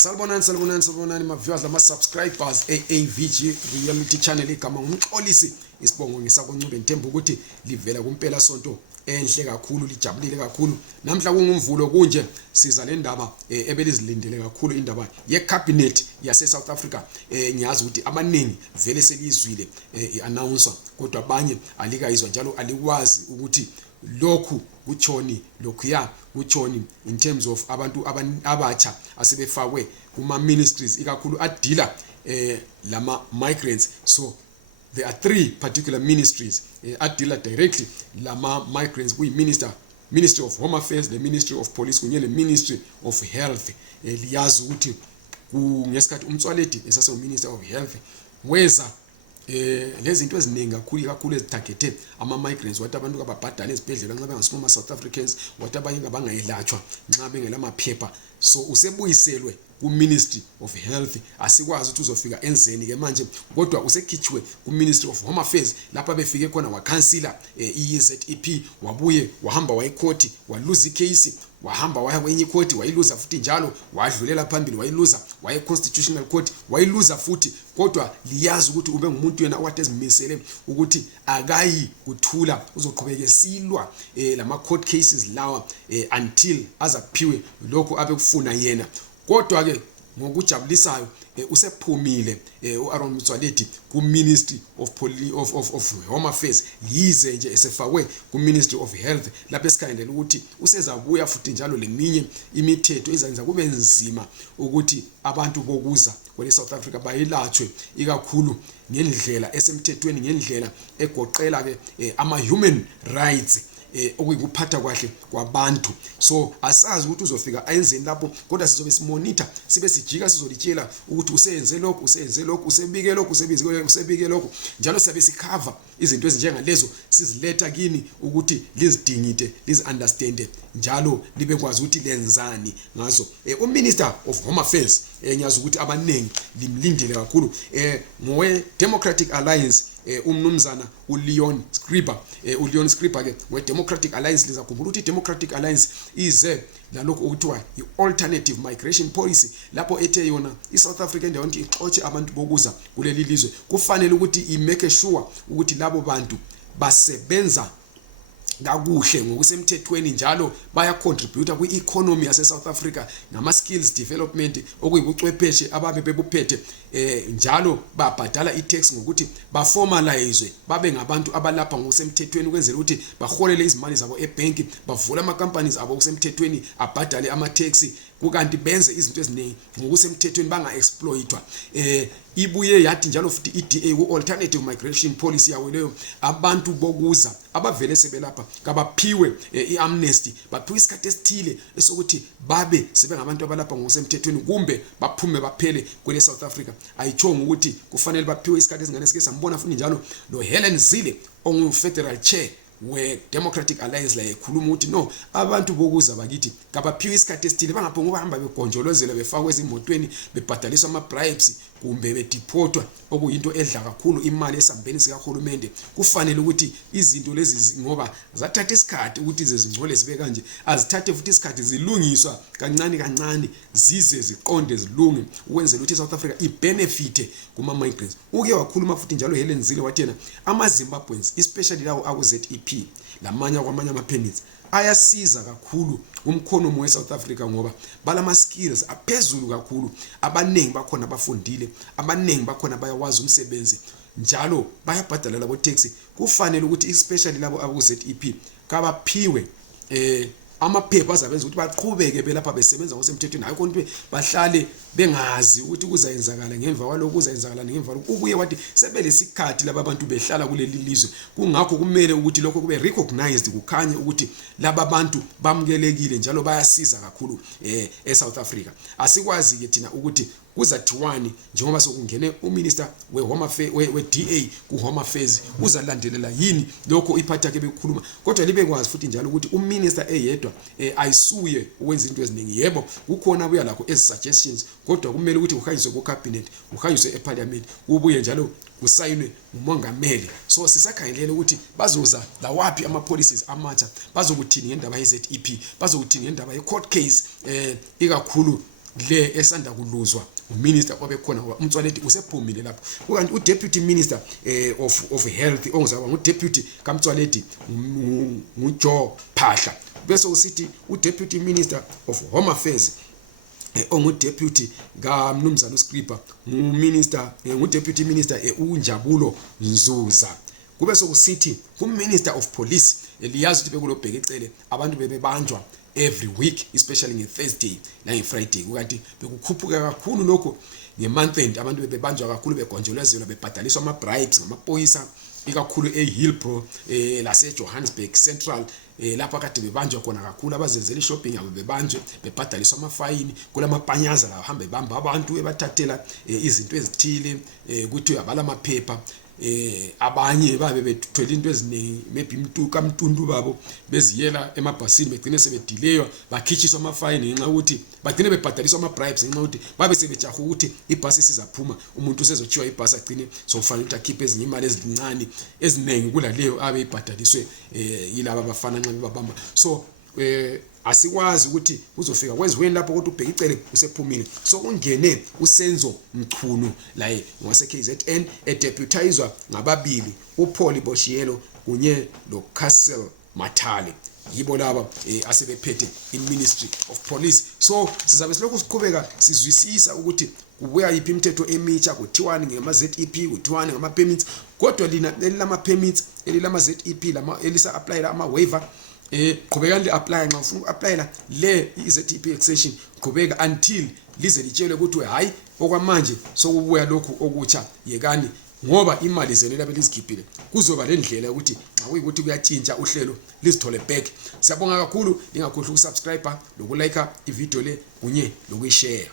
Salibonani ma viewers lama subscribers AAVG reality channel igama ngumxolisi isibongo ngisakuncube ngithemba ukuthi livela kumpela sonto enhle kakhulu lijabulile kakhulu namhla kungumvulo kunje siza le ndaba ebelizilindele kakhulu indaba ye cabinet yase South Africa ngiyazi ukuthi abaningi vele selizwile iannouncer kodwa abanye alikayizwa njalo alikwazi ukuthi lokhu kuchoni lokhuya kuchoni in terms of abantu abatsha asebefakwe kuma ministries ikakhulu adila lama migrants. So there are three particular ministries adila directly lama migrants kuyi Ministry of Home Affairs, the Ministry of Police kunye le Ministry of Health. Liyazi ukuthi ngesikhathi umtswaledi esase Minister of Health weza lezi zinto eziningi kakhulu ezitagete ama migrants wathi abantu ababhadala ezibhedlela nxa bengasukuma South Africans wathi abanye abangayelatshwa nxa bengela maphepha. So usebuyiselwe ku Ministry of Health, asikwazi ukuthi uzofika enzeni ke manje kodwa usekhithiwe ku Ministry of Home Affairs lapha befike khona wakhansila iZEP wabuye wahamba wayikhoti waluza icase wahamba waya kwenye court wayiluza futhi njalo wadlulela phambili wayiluza waye constitutional court wayiluza futhi kodwa liyazi ukuthi ube ngumuntu yena owathi ezimisele ukuthi akayi kuthula uzoqhubeka silwa lama court cases lawa until azaphiwe lokho abekufuna yena. Kodwa ke ngokujabulisayo usephumile uAaron Motsoaledi ku Ministry of Home Affairs yize nje esefakwe ku Ministry of Health lapho esikhandela ukuthi usezabuya futhi njalo leminye imithetho izenza kube nzima ukuthi abantu bokuza kwele South Africa bayilatshwe ikakhulu ngendlela esemthethweni ngendlela egoqela ke ama human rights okuyikuphatha kwahle kwabantu. So asazi ukuthi uzofika ayenzeni lapho kodwa sizobe simonitor sibe sijika sizolitshela ukuthi useyenze lokho usebike lokho usebike lokho njalo siyabe sicover izinto ezinjengalezo siziletha kini ukuthi lizidingite liziunderstand njalo libe kwazi ukuthi lenzani ngazo. Minister of Home Affairs ngiyazi ukuthi abanengi limlindele kakhulu ngowe Democratic Alliance umnumzana uLeon Schreiber ke we Democratic Alliance lizakhumbula ukuthi Democratic Alliance ize lalokho okuthiwa i-alternative migration policy lapho ethe yona iSouth Africa endawo ukuthi ixotshe abantu bokuza kuleli lizwe kufanele ukuthi imake sure ukuthi labo bantu basebenza kakuhle ngokusemthethweni njalo baya contribute ku economy yase South Africa nama skills development okuyibuchwepheshe ababe bebuphethe njalo babhadala itax ngokuthi ba formalize babe ngabantu abalapha ngokusemthethweni ukwenzela ukuthi baholele izimali zabo ebank bavula ama companies abo ngokusemthethweni abhadale ama tax kukanti benze izinto eziningi ngokusemthethweni banga exploitwa. Ibuye yathi njalo futhi iDA ku alternative migration policy yawo leyo abantu bokuza abavele sebelapha kabaphiwe iamnesty baphiwe isikhathi esithile esokuthi babe sebengabantu abalapha ngokusemthethweni kumbe baphume baphele kwele South Africa. Ayichonga ukuthi kufanele baphiwe isikhathi esingane sike sambona futhi njalo lo Helen Zille ongu federal chair we Democratic Alliance la ekhuluma ukuthi no abantu bokuza bakithi kabaphiwe isikhathi esithile bangaphonga bahamba begonjolozela befakwe ezimotweni bebhadaliswa ama bribes kumbe bedeportwa okuyinto edla kakhulu imali esambeni sika hulumende. Kufanele ukuthi izinto lezi ngoba zathatha isikhathi ukuthi zezingcole zibe kanje azithathe futhi isikhathi zilungiswa kancane zize ziqonde zilunge ukwenzela ukuthi South Africa ibenefite kuma migrants. Uke wakhuluma futhi njalo Helen Zille wathi yena ama Zimbabweans especially lawo aku ZEP lamanye ama permits ayasiza kakhulu umkhonomo we South Africa ngoba balama skills aphezulu kakhulu abanengi bakhona bafundile abanengi bakhona bayawazi umsebenzi njalo bayabhadala labo tax. Kufanele ukuthi especially labo abu ZEP kabaphiwe amaphepha azabenza ukuthi baqhubeke belapha besebenza ngosemthethweni hayi konke bahlale bengazi ukuthi kuzayenzakala ngemva kwalokho kuzayenzakala ngemva ubuye wathi sebele sikhathi laba bantu behlala kuleli lizwe kungakho kumele ukuthi lokho kube recognized kukhanye ukuthi laba bantu bamkelekile njalo bayasiza kakhulu eSouth Africa. Asikwazi ke thina ukuthi kuzathiwani njengoba sokungene uMinister weHome Affairs weDA kuHome Affairs uzalandelela yini lokho iphathi yakhe bekhuluma kodwa libe kwazi futhi njalo ukuthi uMinister eyedwa ayisuye ukwenza into eziningi. Yebo kukhona buya lakho ezi suggestions kodwa kumele ukuthi uhanyiswe ku cabinet uhanyiswe eParliament ubuye njalo kusayinwe umongameli. So sisakhangelela ukuthi bazoza la wapi ama policies amatsha bazokuthini ngendaba yeZEP bazokuthini ngendaba ye court case ikakhulu le esanda kuluzwa uminister obekhona uMtswaledi usephumile lapho kukanti uDeputy Minister of Health ongizaba nguDeputy kaMtswaledi nguJoe Phahla bese usithi uDeputy Minister of Home Affairs onguDeputy kaMnumzana uScripper nguDeputy Minister uNjabulo Nzuza kube sokusithi kuMinister of Police eliyazi ukuthi bekulobheka ecele abantu bebebanjwa every week especially ngeThursday na ngeFriday kanti bekukhuphuka kakhulu lokho ngemonth end abantu bebebanjwa kakhulu begonjolozelwa bebhadaliswa ama-bribes ngamapolisa ikakhulu eHillbrow laseJohannesburg Central lapha kade bebanjwa khona kakhulu abazenzela ishopping yabo bebanjwe bebhadaliswa amafayini kulamabhanyaza la hamba ebamba abantu ebathathela izinto ezithile kuthi abala amaphepha abanye babe bethwele into eziningi maybe kamntundu babo beziyela emabhasini begcine sebedileyo bakhichiswa amafayini ngenxa ukuthi bagcine bebhadaliswa ama-bribes ngenxa ukuthi babe sebejaha ukuthi ibhasi sizaphuma umuntu usezochiwa ibhasi agcine sokufanele ukuthi akhiphe ezinye imali ezincane eziningi kulaleyo abe ibhadaliswe yilaba abafana nxa bebabamba so asikwazi ukuthi uzofika kweziweni lapho ukuthi ubheka icele usephumile so ungene uSenzo Mchunu la ngwase KZN edeputizwa ngababili uPaul Boshiyelo kunye loCastle Mathale yibo laba asebephethe iMinistry of Police so sizabe silokhu siqhubeka sizwisisa ukuthi kubuya iphi imithetho emitsha kuthiwani ngama-ZEP kuthiwani ngama-permits kodwa lina elilama-permits elilama-ZEP elisa apply ama-waiver qhubeka li-apply nxa ufuna uku-applyela le i-ZEP extension qhubeka until lize litshelwe ukuthi hayi okwamanje sokubuya lokhu okutsha yekani ngoba imali zenu labe lizigibhile kuzoba lendlela ukuthi xa kuyikuthi kuyatshintsha uhlelo lizithole back siyabonga kakhulu lingakhohlwa ukusubscribe nokulike ivideo le kunye lokuyishare